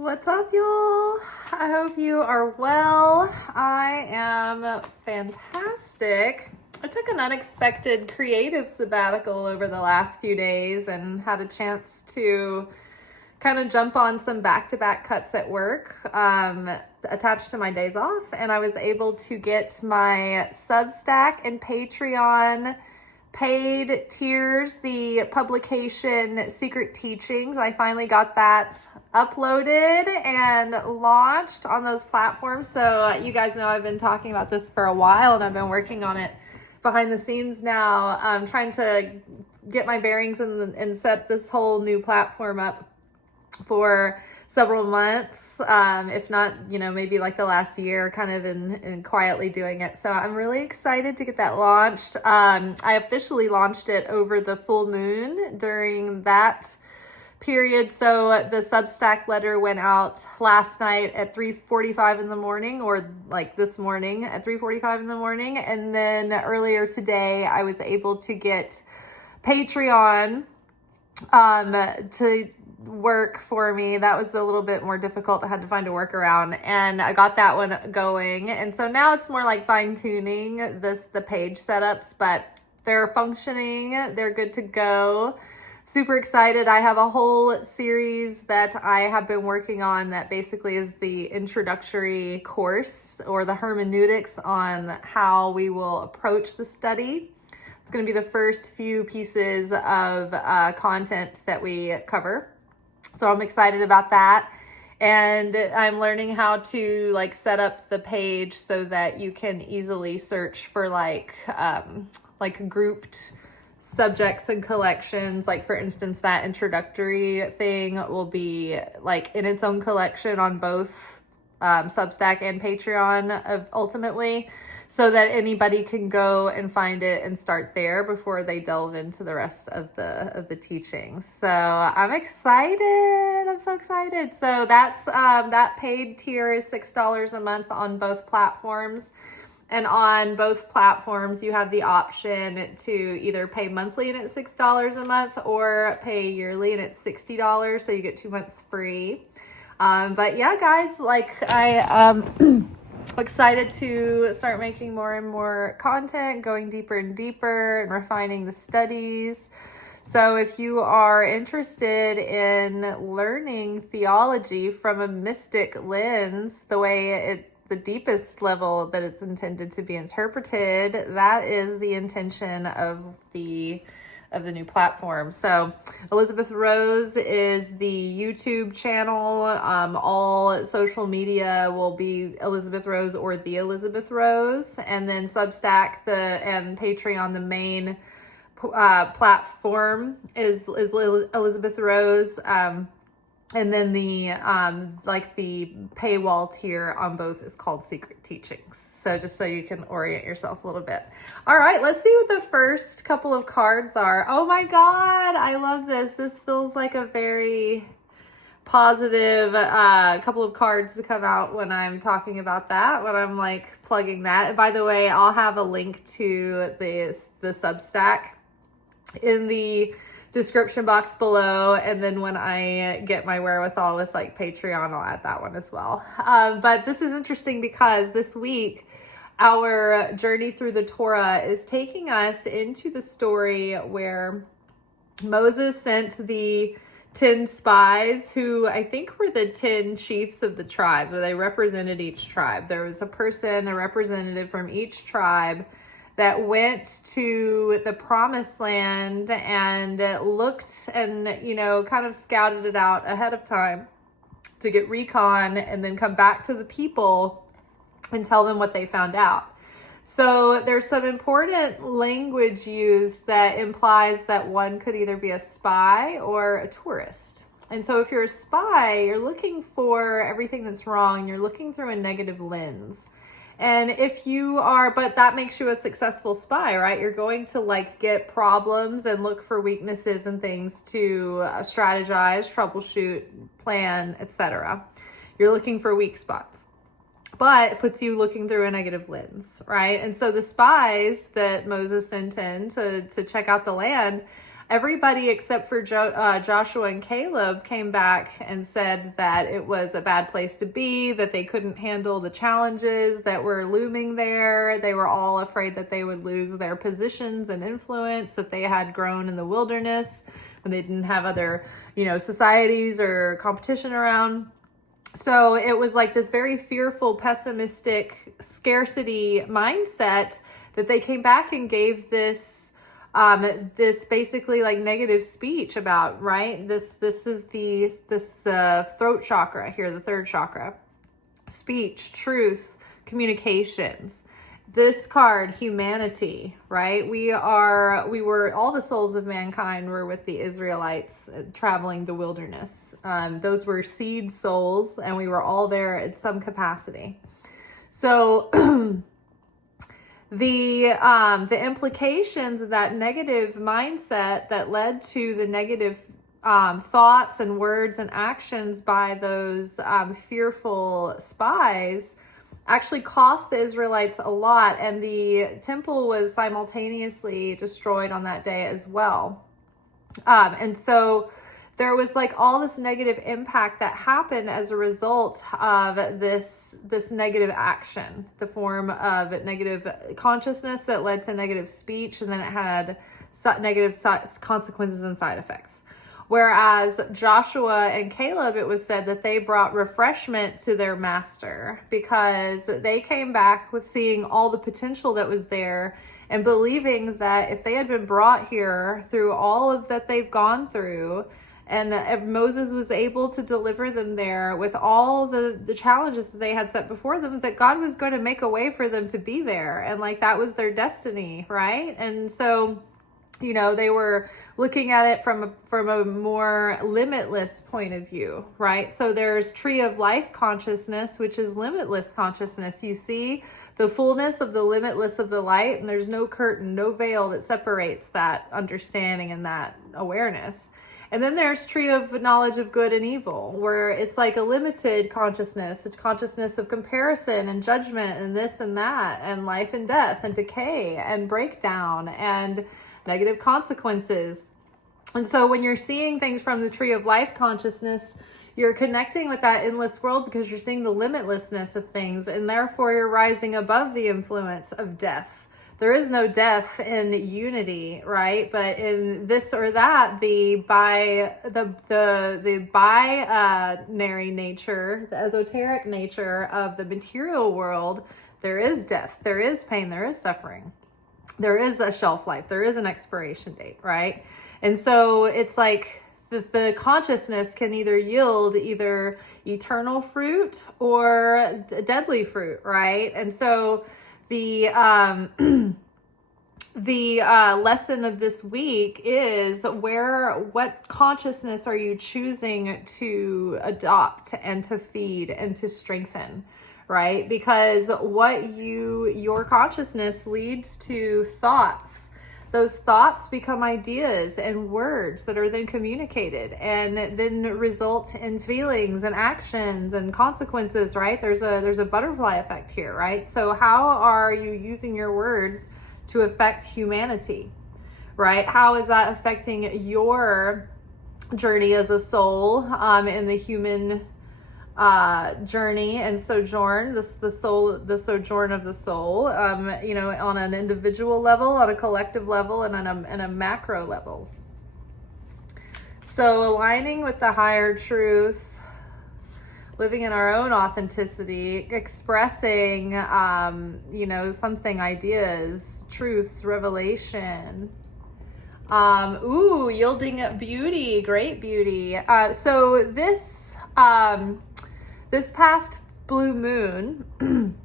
What's up, y'all? I hope you are well. I am fantastic. I took an unexpected creative sabbatical over the last few days and had a chance to kind of jump on some back-to-back cuts at work attached to my days off, and I was able to get my Substack and Patreon paid tiers, the publication Secret Teachings. I finally got that uploaded and launched on those platforms. So you guys know I've been talking about this for a while, and I've been working on it behind the scenes now. I'm trying to get my bearings and set this whole new platform up for several months, if not, maybe like the last year, kind of in quietly doing it. So I'm really excited to get that launched. I officially launched it over the full moon during that period. So the Substack letter went out last night at 3:45 in the morning, or like this morning at 3:45 in the morning. And then earlier today, I was able to get Patreon to work for me. That was a little bit more difficult. I had to find a workaround, and I got that one going. And so now it's more like fine-tuning the page setups, but they're functioning. They're good to go. Super excited. I have a whole series that I have been working on that basically is the introductory course, or the hermeneutics on how we will approach the study. It's going to be the first few pieces of content that we cover. So I'm excited about that. And I'm learning how to set up the page so that you can easily search for like grouped subjects and collections. Like, for instance, that introductory thing will be like in its own collection on both Substack and Patreon ultimately, so that anybody can go and find it and start there before they delve into the rest of the teachings. So I'm excited. I'm so excited. So that's that paid tier is $6 a month on both platforms. And on both platforms, you have the option to either pay monthly and it's $6 a month, or pay yearly and it's $60. So you get 2 months free. But yeah, guys, excited to start making more and more content, going deeper and deeper and refining the studies. So if you are interested in learning theology from a mystic lens, the deepest level that it's intended to be interpreted, that is the intention of the new platform. So Elizabeth Rose is the YouTube channel. All social media will be Elizabeth Rose or the Elizabeth Rose. And then Substack and Patreon, the main platform is Elizabeth Rose. And then the paywall tier on both is called Secret Teachings. So just so you can orient yourself a little bit. All right, let's see what the first couple of cards are. Oh my God, I love this. This feels like a very positive couple of cards to come out when I'm talking about that, when I'm plugging that. And by the way, I'll have a link to the Substack in the description box below, and then when I get my wherewithal with Patreon, I'll add that one as well. But this is interesting because this week our journey through the Torah is taking us into the story where Moses sent the 10 spies, who I think were the 10 chiefs of the tribes, or they represented each tribe. There was a representative from each tribe that went to the promised land and looked and, kind of scouted it out ahead of time to get recon, and then come back to the people and tell them what they found out. So there's some important language used that implies that one could either be a spy or a tourist. And so if you're a spy, you're looking for everything that's wrong. You're looking through a negative lens. And but that makes you a successful spy, right? You're going to get problems and look for weaknesses and things to strategize, troubleshoot, plan, etc. You're looking for weak spots, but it puts you looking through a negative lens, right? And so the spies that Moses sent in to check out the land, everybody except for Joshua and Caleb came back and said that it was a bad place to be, that they couldn't handle the challenges that were looming there. They were all afraid that they would lose their positions and influence that they had grown in the wilderness when they didn't have other, societies or competition around. So it was like this very fearful, pessimistic, scarcity mindset that they came back and gave this basically like negative speech about, right? This is the throat chakra here, the third chakra. Speech, truth, communications. This card, humanity, right? We were all the souls of mankind were with the Israelites traveling the wilderness. Those were seed souls, and we were all there at some capacity. So the implications of that negative mindset that led to the negative thoughts and words and actions by those fearful spies actually cost the Israelites a lot, and the temple was simultaneously destroyed on that day as well. And so there was like all this negative impact that happened as a result of this negative action, the form of negative consciousness that led to negative speech, and then it had negative consequences and side effects. Whereas Joshua and Caleb, it was said that they brought refreshment to their master because they came back with seeing all the potential that was there and believing that if they had been brought here through all of that they've gone through, and Moses was able to deliver them there with all the challenges that they had set before them, that God was going to make a way for them to be there. And like that was their destiny, right? And so, they were looking at it from a more limitless point of view, right? So there's tree of life consciousness, which is limitless consciousness. You see the fullness of the limitless of the light, and there's no curtain, no veil that separates that understanding and that awareness. And then there's tree of knowledge of good and evil, where it's like a limited consciousness, a consciousness of comparison and judgment and this and that, and life and death and decay and breakdown and negative consequences. And so when you're seeing things from the tree of life consciousness, you're connecting with that endless world because you're seeing the limitlessness of things, and therefore you're rising above the influence of death. There is no death in unity, right? But in this or that, the binary nature, the esoteric nature of the material world, there is death, there is pain, there is suffering. There is a shelf life, there is an expiration date, right? And so it's like the consciousness can either yield either eternal fruit or deadly fruit, right? And so the lesson of this week is what consciousness are you choosing to adopt and to feed and to strengthen, right? Because your consciousness leads to thoughts. Those thoughts become ideas and words that are then communicated and then result in feelings and actions and consequences, right? There's a butterfly effect here, right? So how are you using your words to affect humanity, right? How is that affecting your journey as a soul in the human journey and sojourn, the sojourn of the soul, on an individual level, on a collective level, and on a macro level. So aligning with the higher truth, living in our own authenticity, expressing, something, ideas, truths, revelation. Yielding beauty, great beauty. So this past blue moon,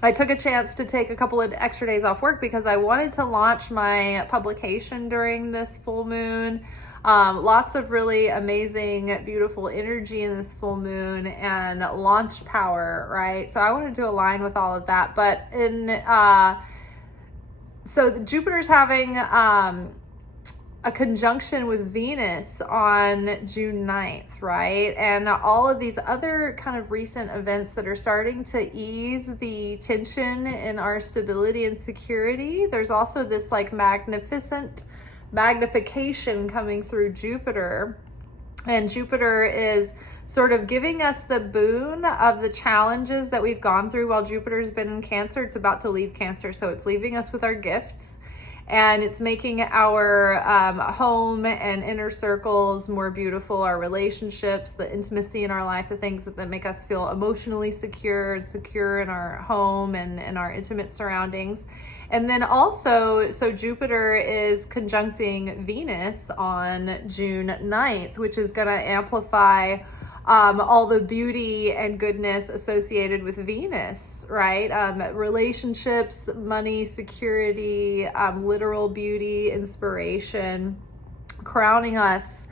I took a chance to take a couple of extra days off work because I wanted to launch my publication during this full moon. Lots of really amazing, beautiful energy in this full moon and launch power, right? So I wanted to align with all of that. But so Jupiter's having a conjunction with Venus on June 9th, right? And all of these other kind of recent events that are starting to ease the tension in our stability and security. There's also this like magnificent magnification coming through Jupiter. And Jupiter is sort of giving us the boon of the challenges that we've gone through while Jupiter's been in Cancer. It's about to leave Cancer, so it's leaving us with our gifts. And it's making our home and inner circles more beautiful, our relationships, the intimacy in our life, the things that make us feel emotionally secure and secure in our home and in our intimate surroundings. And then also, so Jupiter is conjuncting Venus on June 9th, which is going to amplify all the beauty and goodness associated with Venus, right? Relationships, money, security, literal beauty, inspiration, crowning us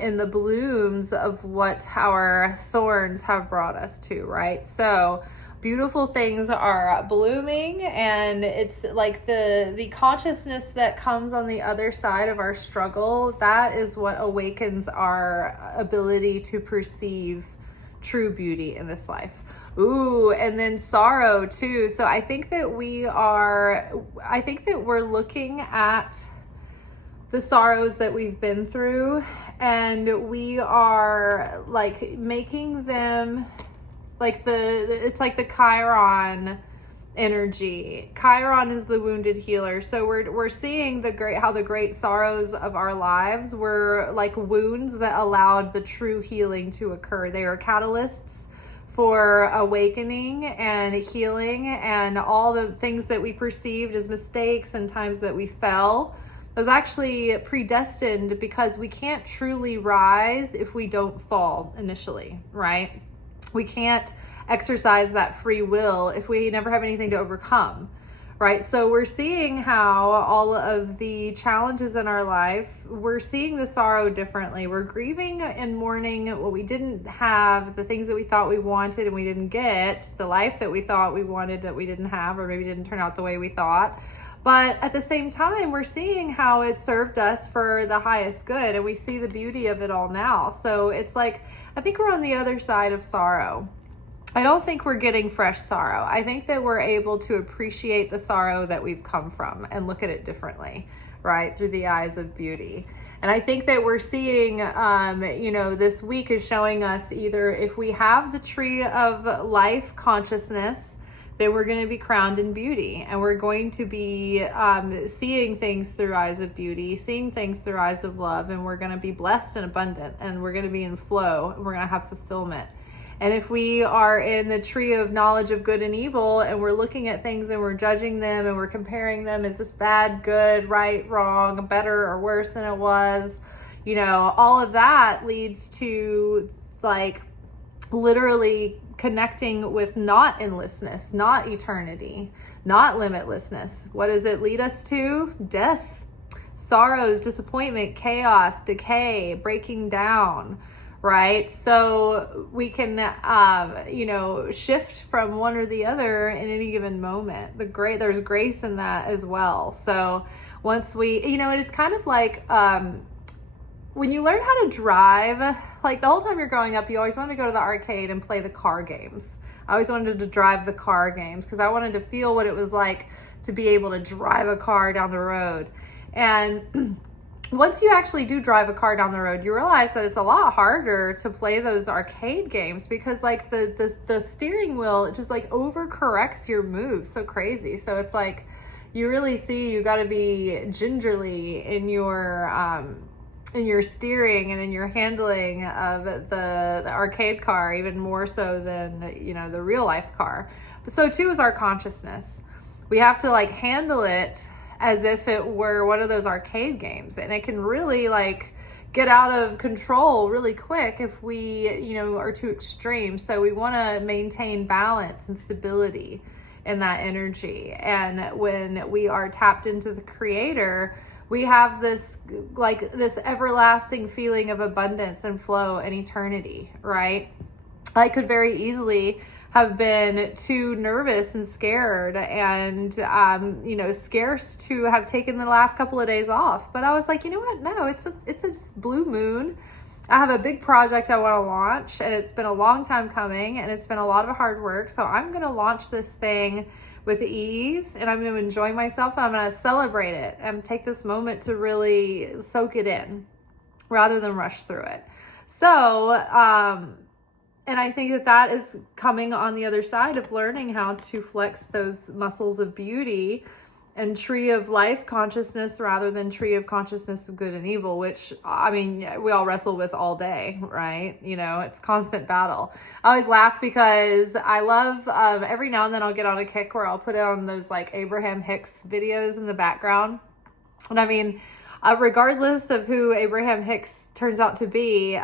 in the blooms of what our thorns have brought us to, right? So beautiful things are blooming, and it's like the consciousness that comes on the other side of our struggle, that is what awakens our ability to perceive true beauty in this life. Ooh, and then sorrow too. So I think that we're looking at the sorrows that we've been through, and we are like making them like it's like the Chiron energy. Chiron is the wounded healer. So we're seeing how the great sorrows of our lives were like wounds that allowed the true healing to occur. They are catalysts for awakening and healing, and all the things that we perceived as mistakes and times that we fell was actually predestined, because we can't truly rise if we don't fall initially, right? We can't exercise that free will if we never have anything to overcome, right? So we're seeing how all of the challenges in our life, we're seeing the sorrow differently. We're grieving and mourning what we didn't have, the things that we thought we wanted and we didn't get, the life that we thought we wanted that we didn't have, or maybe didn't turn out the way we thought. But at the same time, we're seeing how it served us for the highest good, and we see the beauty of it all now. So it's like, I think we're on the other side of sorrow. I don't think we're getting fresh sorrow. I think that we're able to appreciate the sorrow that we've come from and look at it differently, right? Through the eyes of beauty. And I think that we're seeing, this week is showing us either if we have the tree of life consciousness, then we're going to be crowned in beauty, and we're going to be seeing things through eyes of beauty, seeing things through eyes of love, and we're going to be blessed and abundant, and we're going to be in flow, and we're going to have fulfillment. And if we are in the tree of knowledge of good and evil, and we're looking at things and we're judging them and we're comparing them, is this bad, good, right, wrong, better or worse than it was, all of that leads to like literally connecting with not endlessness, not eternity, not limitlessness. What does it lead us to? Death, sorrows, disappointment, chaos, decay, breaking down, right? So we can, shift from one or the other in any given moment. There's grace in that as well. So once we, and it's kind of like, when you learn how to drive, like the whole time you're growing up, you always wanted to go to the arcade and play the car games. I always wanted to drive the car games because I wanted to feel what it was like to be able to drive a car down the road. And once you actually do drive a car down the road, you realize that it's a lot harder to play those arcade games because like the steering wheel, it just like overcorrects your moves so crazy. So it's like you really see you got to be gingerly in your steering and in your handling of the arcade car, even more so than the real life car. But so too is our consciousness. We have to like handle it as if it were one of those arcade games, and it can really like get out of control really quick if we are too extreme. So we want to maintain balance and stability in that energy. And when we are tapped into the Creator, we have this everlasting feeling of abundance and flow and eternity, right? I could very easily have been too nervous and scared and, scarce to have taken the last couple of days off. But I was like, you know what? No, it's a blue moon. I have a big project I want to launch, and it's been a long time coming, and it's been a lot of hard work. So I'm going to launch this thing with ease, and I'm going to enjoy myself, and I'm going to celebrate it and take this moment to really soak it in rather than rush through it. So, and I think that is coming on the other side of learning how to flex those muscles of beauty and tree of life consciousness rather than tree of consciousness of good and evil, which, I mean, we all wrestle with all day, right? You know, it's constant battle. I always laugh because I love, every now and then I'll get on a kick where I'll put on those like Abraham Hicks videos in the background. And I mean, regardless of who Abraham Hicks turns out to be,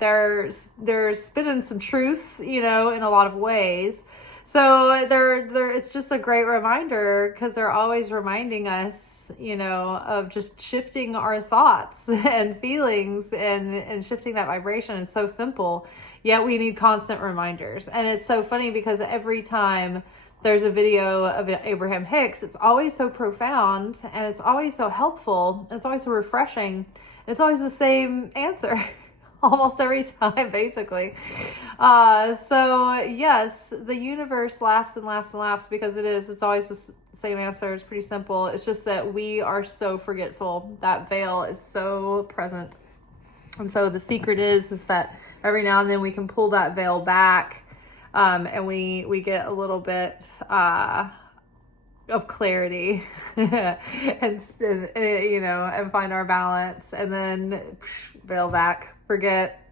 they're spinning some truth, you know, in a lot of ways. So it's just a great reminder, because they're always reminding us, you know, of just shifting our thoughts and feelings and shifting that vibration. It's so simple, yet we need constant reminders. And it's so funny because every time there's a video of Abraham Hicks, it's always so profound, and it's always so helpful, and it's always so refreshing, and it's always the same answer almost every time, basically. So yes, the universe laughs and laughs and laughs because it's always the same answer. It's pretty simple. It's just that we are so forgetful. That veil is so present. And so the secret is that every now and then we can pull that veil back, and we get a little bit of clarity and you know, and find our balance, and then veil back, forget,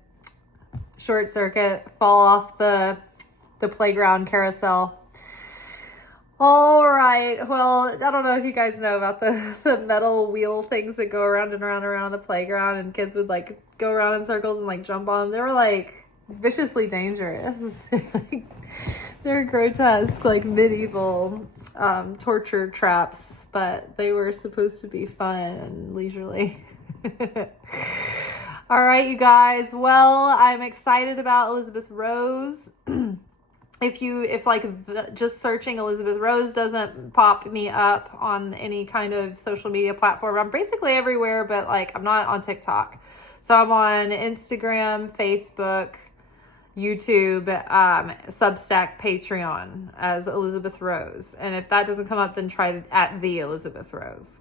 short circuit, fall off the playground carousel. All right. Well, I don't know if you guys know about the metal wheel things that go around and around and around the playground, and kids would like go around in circles and like jump on them. They were like viciously dangerous. They're grotesque, like medieval torture traps, but they were supposed to be fun and leisurely. All right, you guys. Well, I'm excited about Elizabeth Rose. If just searching Elizabeth Rose doesn't pop me up on any kind of social media platform, I'm basically everywhere, but like I'm not on TikTok. So I'm on Instagram, Facebook, YouTube, Substack, Patreon as Elizabeth Rose. And if that doesn't come up, then try at the Elizabeth Rose.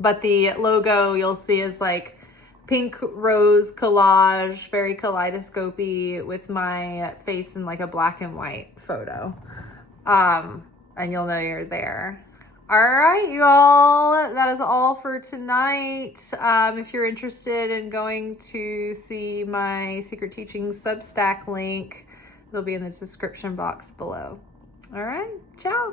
But the logo you'll see is like pink rose collage, very kaleidoscopy, with my face in like a black and white photo. And you'll know you're there. All right, y'all, that is all for tonight. If you're interested in going to see my Secret Teachings Substack link, it'll be in the description box below. All right, ciao.